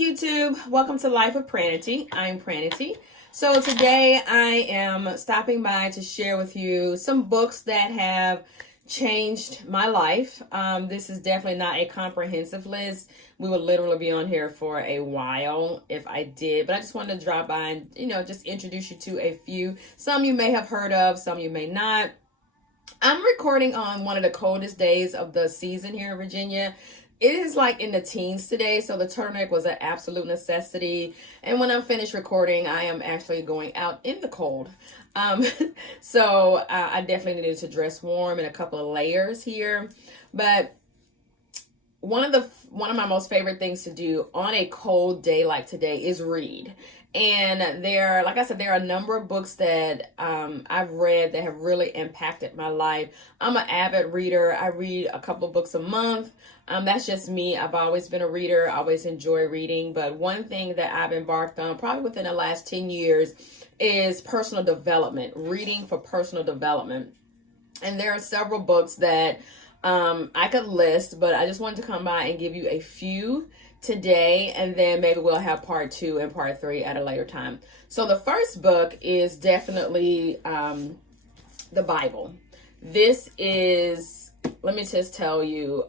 YouTube, welcome to Life of Pranity. I'm Pranity. So today I am stopping by to share with you some books that have changed my life. This is definitely not a comprehensive list. We would literally be on here for a while if I did, but I just wanted to drop by and, just introduce you to a few. Some you may have heard of, some you may not. I'm recording on one of the coldest days of the season here in Virginia. It is like in the teens today, so the turtleneck was an absolute necessity. And when I'm finished recording, I am actually going out in the cold. So I definitely needed to dress warm in a couple of layers here. But one of my most favorite things to do on a cold day like today is read. And like I said, there are a number of books that I've read that have really impacted my life. I'm an avid reader. I read a couple of books a month. That's just me. I've always been a reader. I always enjoy reading. But one thing that I've embarked on probably within the last 10 years is personal development, reading for personal development. And there are several books that I could list, but I just wanted to come by and give you a few today, and then maybe we'll have part 2 and part 3 at a later time. So the first book is definitely the Bible. This is, let me just tell you,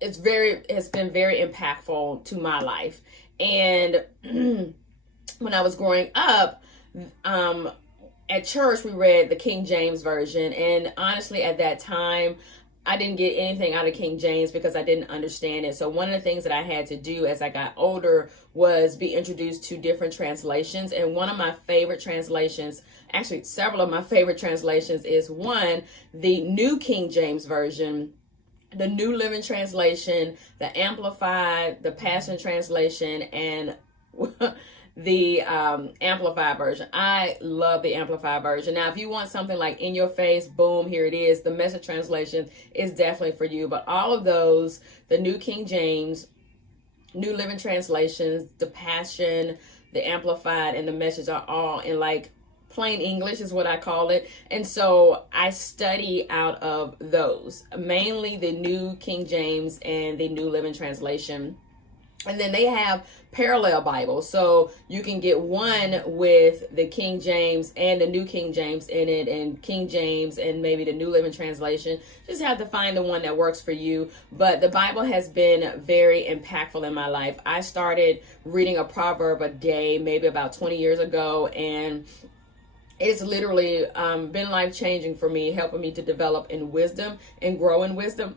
it's been very impactful to my life. And when I was growing up, at church we read the King James Version, and honestly at that time I didn't get anything out of King James because I didn't understand it. So one of the things that I had to do as I got older was be introduced to different translations. And one of my favorite translations, actually several of my favorite translations, is one, the New King James Version, the New Living Translation, the Amplified, the Passion Translation, and the Amplified Version. I love the Amplified Version. Now, if you want something like in your face, boom, here it is. The Message Translation is definitely for you. But all of those, the New King James, New Living Translations, the Passion, the Amplified, and the Message are all in like plain English is what I call it. And so I study out of those, mainly the New King James and the New Living Translation. And then they have parallel Bibles. So you can get one with the King James and the New King James in it, and King James and maybe the New Living Translation. Just have to find the one that works for you. But the Bible has been very impactful in my life. I started reading a proverb a day, maybe about 20 years ago. And it's literally been life-changing for me, helping me to develop in wisdom and grow in wisdom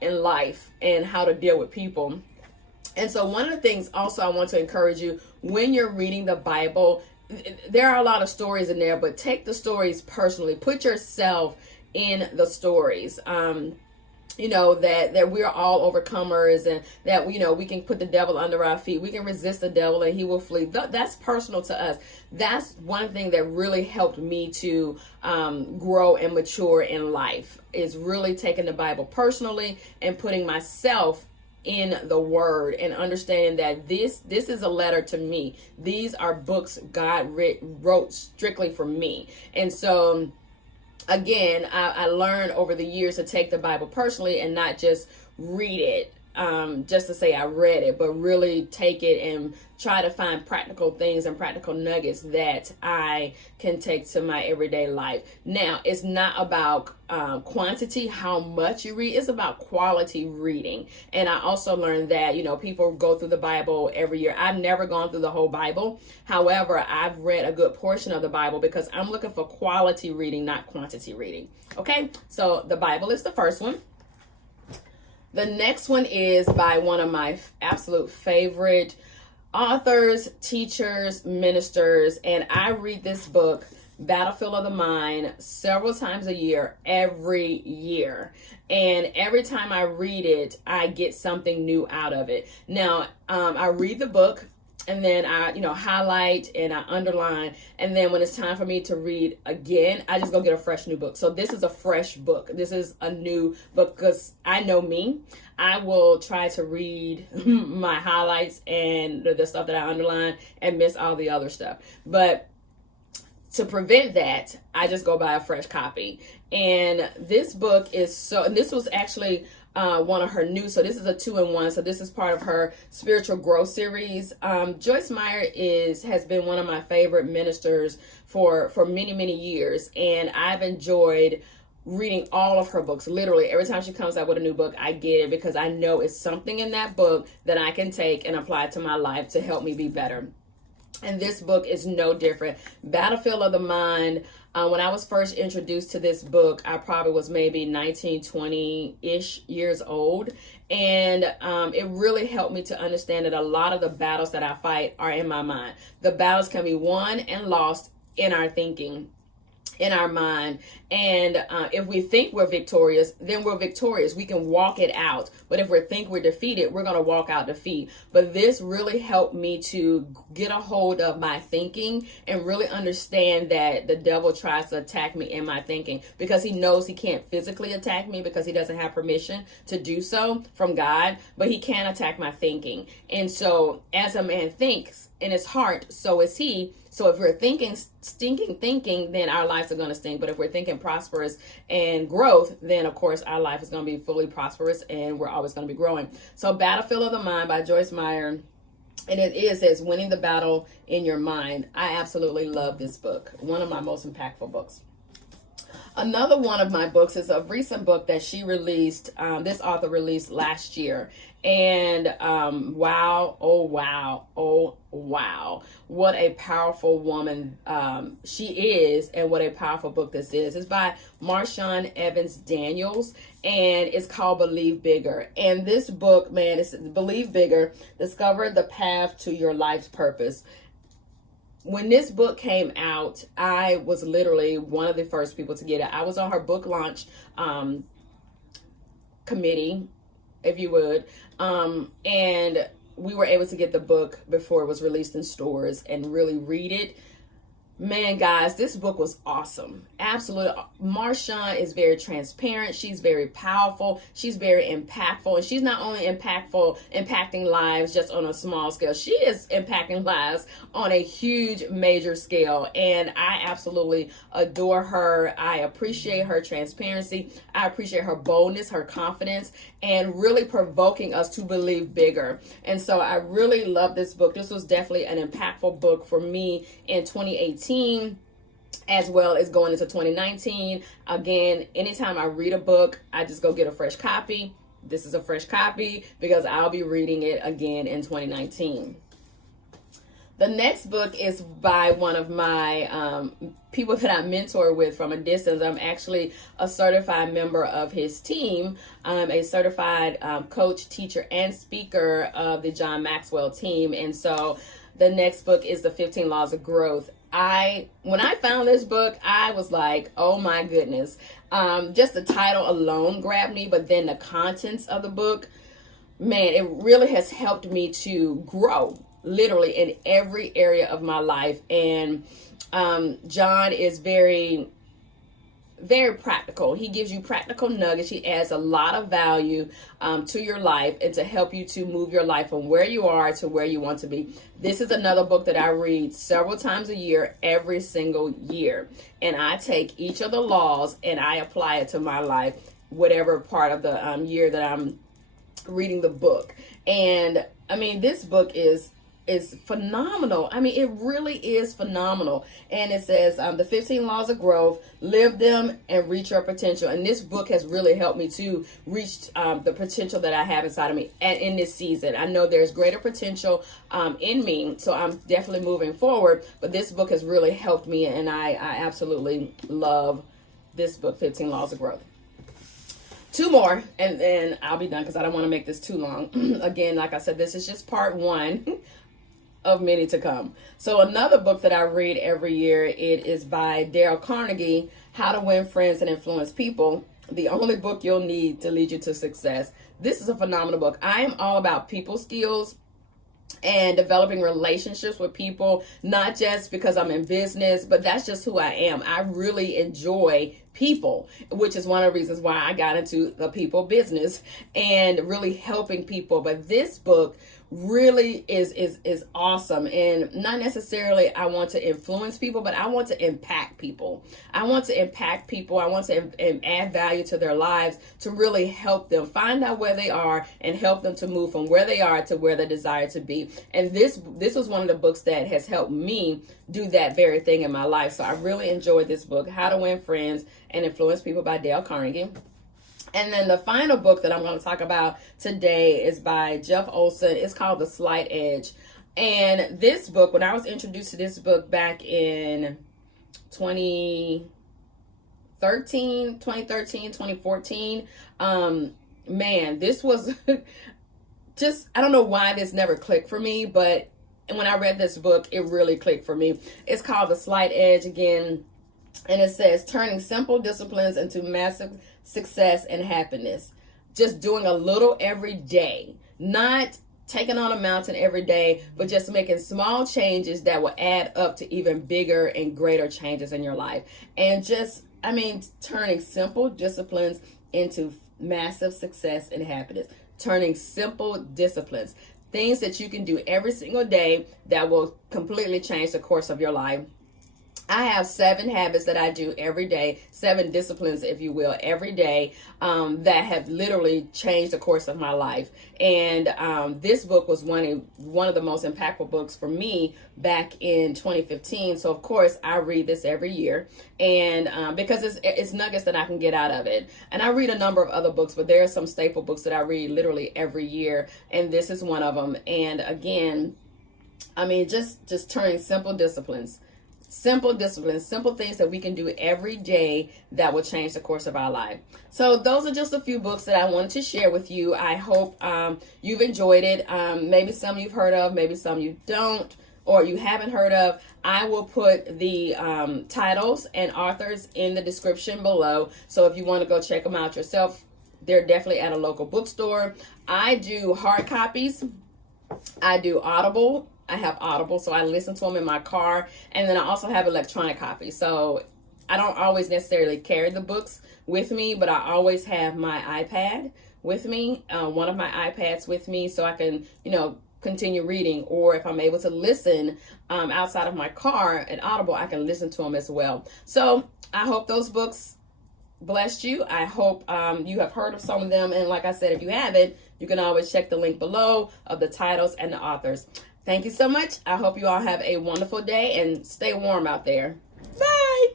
in life and how to deal with people. And so one of the things also I want to encourage you, when you're reading the Bible, there are a lot of stories in there, but take the stories personally. Put yourself in the stories. That we're all overcomers, and that, we can put the devil under our feet. We can resist the devil and he will flee. That's personal to us. That's one thing that really helped me to grow and mature in life, is really taking the Bible personally and putting myself in the word and understanding that this is a letter to me. These are books God wrote strictly for me. And so again, I learned over the years to take the Bible personally and not just read it just to say I read it, but really take it and try to find practical things and practical nuggets that I can take to my everyday life. Now, it's not about quantity, how much you read. It's about quality reading. And I also learned that, people go through the Bible every year. I've never gone through the whole Bible. However, I've read a good portion of the Bible because I'm looking for quality reading, not quantity reading. Okay, so the Bible is the first one. The next one is by one of my absolute favorite authors, teachers, ministers, and I read this book, Battlefield of the Mind, several times a year, every year. And every time I read it, I get something new out of it. Now, I read the book, and then I, highlight and I underline. And then when it's time for me to read again, I just go get a fresh new book. So this is a fresh book. This is a new book because I know me. I will try to read my highlights and the stuff that I underline and miss all the other stuff. But to prevent that, I just go buy a fresh copy. And this book is and this was actually one of her new, so this is a 2-in-1. So this is part of her spiritual growth series. Joyce Meyer has been one of my favorite ministers for many, many years. And I've enjoyed reading all of her books. Literally every time she comes out with a new book, I get it, because I know it's something in that book that I can take and apply to my life to help me be better. And this book is no different. Battlefield of the Mind. When I was first introduced to this book, I probably was maybe 19, 20-ish years old. And it really helped me to understand that a lot of the battles that I fight are in my mind. The battles can be won and lost in our thinking, in our mind. And if we think we're victorious, then we're victorious. We can walk it out. But if we think we're defeated, we're going to walk out defeat. But this really helped me to get a hold of my thinking and really understand that the devil tries to attack me in my thinking, because he knows he can't physically attack me because he doesn't have permission to do so from God, but he can attack my thinking. And so as a man thinks in his heart, so is he. So if we're thinking stinking thinking, then our lives are going to stink. But if we're thinking prosperous and growth, then of course our life is going to be fully prosperous and we're always going to be growing. So Battlefield of the Mind by Joyce Meyer. And it says winning the battle in your mind. I absolutely love this book. One of my most impactful books. Another one of my books is a recent book that she released, this author released last year. And wow, oh wow, oh wow. What a powerful woman she is, and what a powerful book this is. It's by Marshawn Evans Daniels, and it's called Believe Bigger. And this book, man, it's Believe Bigger, Discover the Path to Your Life's Purpose. When this book came out, I was literally one of the first people to get it. I was on her book launch committee, if you would, and we were able to get the book before it was released in stores and really read it. Man, guys, this book was awesome. Absolutely. Marshawn is very transparent. She's very powerful. She's very impactful. And she's not only impacting lives just on a small scale. She is impacting lives on a huge, major scale. And I absolutely adore her. I appreciate her transparency. I appreciate her boldness, her confidence, and really provoking us to believe bigger. And so I really love this book. This was definitely an impactful book for me in 2018. As well as going into 2019. Again, anytime I read a book, I just go get a fresh copy. This is a fresh copy because I'll be reading it again in 2019. The next book is by one of my people that I mentor with from a distance. I'm actually a certified member of his team. I'm a certified coach, teacher, and speaker of the John Maxwell team. And so the next book is The 15 Laws of Growth. When I found this book, I was like, oh my goodness. Just the title alone grabbed me, but then the contents of the book, man, it really has helped me to grow literally in every area of my life. And John is very, very practical. He gives you practical nuggets. He adds a lot of value to your life and to help you to move your life from where you are to where you want to be. This is another book that I read several times a year, every single year. And I take each of the laws and I apply it to my life, whatever part of the year that I'm reading the book. And I mean, this book is phenomenal. I mean, it really is phenomenal. And it says the 15 laws of growth, live them and reach your potential. And this book has really helped me to reach the potential that I have inside of me. And in this season, I know there's greater potential in me. So I'm definitely moving forward. But this book has really helped me. And I absolutely love this book, 15 Laws of Growth. Two more, and then I'll be done because I don't want to make this too long. Again, like I said, this is just part one of many to come. So another book that I read every year, it is by Carnegie, How to Win Friends and Influence People, the only book you'll need to lead you to success. This is a phenomenal book. I am all about people skills and developing relationships with people, not just because I'm in business, but that's just who I am. I really enjoy people, which is one of the reasons why I got into the people business and really helping people. But this book really is awesome, and not necessarily I want to influence people, but I want to impact people. I want to impact people. I want to add value to their lives, to really help them find out where they are and help them to move from where they are to where they desire to be. And this was one of the books that has helped me do that very thing in my life. So I really enjoyed this book, How to Win Friends and Influence People by Dale Carnegie. And then the final book that I'm going to talk about today is by Jeff Olsen. It's called The Slight Edge. And this book, when I was introduced to this book back in 2014, man, this was just, I don't know why this never clicked for me, but when I read this book, it really clicked for me. It's called The Slight Edge again. And it says, turning simple disciplines into massive success and happiness. Just doing a little every day, not taking on a mountain every day, but just making small changes that will add up to even bigger and greater changes in your life. And just, turning simple disciplines into massive success and happiness. Turning simple disciplines, things that you can do every single day that will completely change the course of your life. I have 7 habits that I do every day, 7 disciplines, if you will, every day, that have literally changed the course of my life. And this book was one of the most impactful books for me back in 2015. So of course I read this every year, and because it's nuggets that I can get out of it. And I read a number of other books, but there are some staple books that I read literally every year, and this is one of them. And again, just turning simple disciplines. Simple disciplines, simple things that we can do every day that will change the course of our life. So those are just a few books that I wanted to share with you. I hope you've enjoyed it. Maybe some you've heard of, maybe some you don't, or you haven't heard of. I will put the titles and authors in the description below. So if you want to go check them out yourself, they're definitely at a local bookstore. I do hard copies. I do Audible. I have Audible, so I listen to them in my car. And then I also have electronic copies. So I don't always necessarily carry the books with me, but I always have my iPad with me, one of my iPads with me, so I can, continue reading. Or if I'm able to listen outside of my car at Audible, I can listen to them as well. So I hope those books blessed you. I hope you have heard of some of them. And like I said, if you haven't, you can always check the link below of the titles and the authors. Thank you so much. I hope you all have a wonderful day and stay warm out there. Bye.